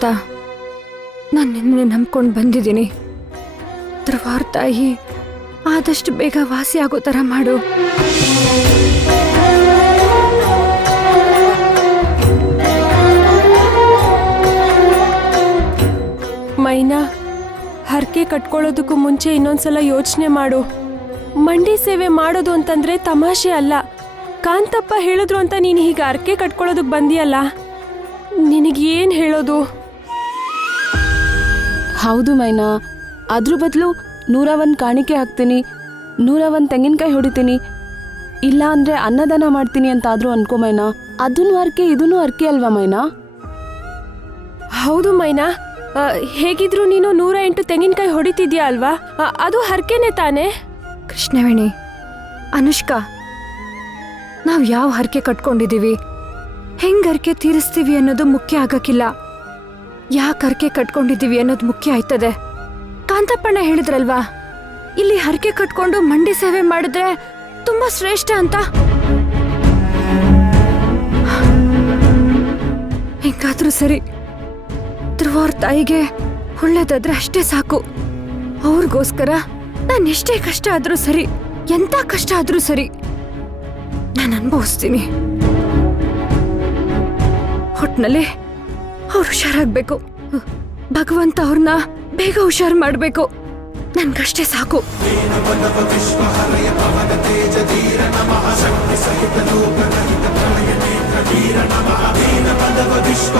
ಅಂತ ನಾನು ನಿನ್ನೆ ನಂಬ್ಕೊಂಡು ಬಂದಿದ್ದೀನಿ. ಧ್ರುವಾರ್ ತಾಯಿ ಆದಷ್ಟು ಬೇಗ ವಾಸಿ ಆಗೋ ಥರ ಮಾಡು. ಮೈನಾ, ಹರಕೆ ಕಟ್ಕೊಳ್ಳೋದಕ್ಕೂ ಮುಂಚೆ ಇನ್ನೊಂದ್ಸಲ ಯೋಚನೆ ಮಾಡು. ಮಂಡಿ ಸೇವೆ ಮಾಡೋದು ಅಂತಂದ್ರೆ ತಮಾಷೆ ಅಲ್ಲ. ಕಾಂತಪ್ಪ ಹೇಳಿದ್ರು ಅಂತ ನೀನು ಹೀಗೆ ಹರಕೆ ಕಟ್ಕೊಳ್ಳೋದಕ್ಕೆ ಬಂದಿಯಲ್ಲ, ನಿನಗೇನು ಹೇಳೋದು? ಹೌದು ಮೈನಾ, ಅದ್ರ ಬದಲು 101 ಕಾಣಿಕೆ ಹಾಕ್ತೀನಿ, 101 ತೆಂಗಿನಕಾಯಿ ಹೊಡಿತೀನಿ, ಇಲ್ಲ ಅಂದರೆ ಅನ್ನದಾನ ಮಾಡ್ತೀನಿ ಅಂತಾದರೂ ಅನ್ಕೋ ಮೈನಾ. ಅದನ್ನು ಹರಕೆ ಇದನ್ನು ಹರಕೆ ಅಲ್ವಾ ಮೈನಾ? ಹೌದು ಮೈನಾ, ಹೇಗಿದ್ರು ನೀನು 108 ತೆಂಗಿನಕಾಯಿ ಹೊಡಿತಿದ್ಯಾ ಅಲ್ವಾ? ಅದು ಹರಕೆನೇ ತಾನೇ? ಕೃಷ್ಣವೇಣಿ, ಅನುಷ್ಕಾ, ನಾವು ಯಾವ ಹರಕೆ ಕಟ್ಕೊಂಡಿದ್ದೀವಿ, ಹೆಂಗ್ ಹರಕೆ ತೀರಿಸ್ತೀವಿ ಅನ್ನೋದು ಮುಖ್ಯ ಆಗಕ್ಕಿಲ್ಲ. ಯಾಕೆ ಹರಕೆ ಕಟ್ಕೊಂಡಿದ್ದೀವಿ ಅನ್ನೋದು ಮುಖ್ಯ ಆಯ್ತದೆ. ಕಾಂತಪ್ಪಣ್ಣ ಹೇಳಿದ್ರಲ್ವಾ, ಇಲ್ಲಿ ಹರಕೆ ಕಟ್ಕೊಂಡು ಮಂಡಿ ಸೇವೆ ಮಾಡಿದ್ರೆ ತುಂಬಾ ಶ್ರೇಷ್ಠ ಅಂತ. ಹೆಂಗಾದ್ರೂ ಸರಿ, ಧ್ರುವಾರ್ ತಾಯಿಗೆ ಒಳ್ಳೇದಾದ್ರೆ ಅಷ್ಟೇ ಸಾಕು. ಅವ್ರಿಗೋಸ್ಕರ ನಾನು ಎಷ್ಟೇ ಕಷ್ಟ ಆದ್ರೂ ಸರಿ, ಎಂತ ಕಷ್ಟ ಆದ್ರೂ ಸರಿ, ನಾನು ಅನುಭವಿಸ್ತೀನಿ. ಒಟ್ನಲ್ಲಿ ಅವ್ರು ಹುಷಾರಾಗ್ಬೇಕು. ಭಗವಂತ ಅವ್ರನ್ನ ಬೇಗ ಹುಷಾರು ಮಾಡ್ಬೇಕು. ನನ್ಗಷ್ಟೇ ಸಾಕು. ವಿಶ್ವ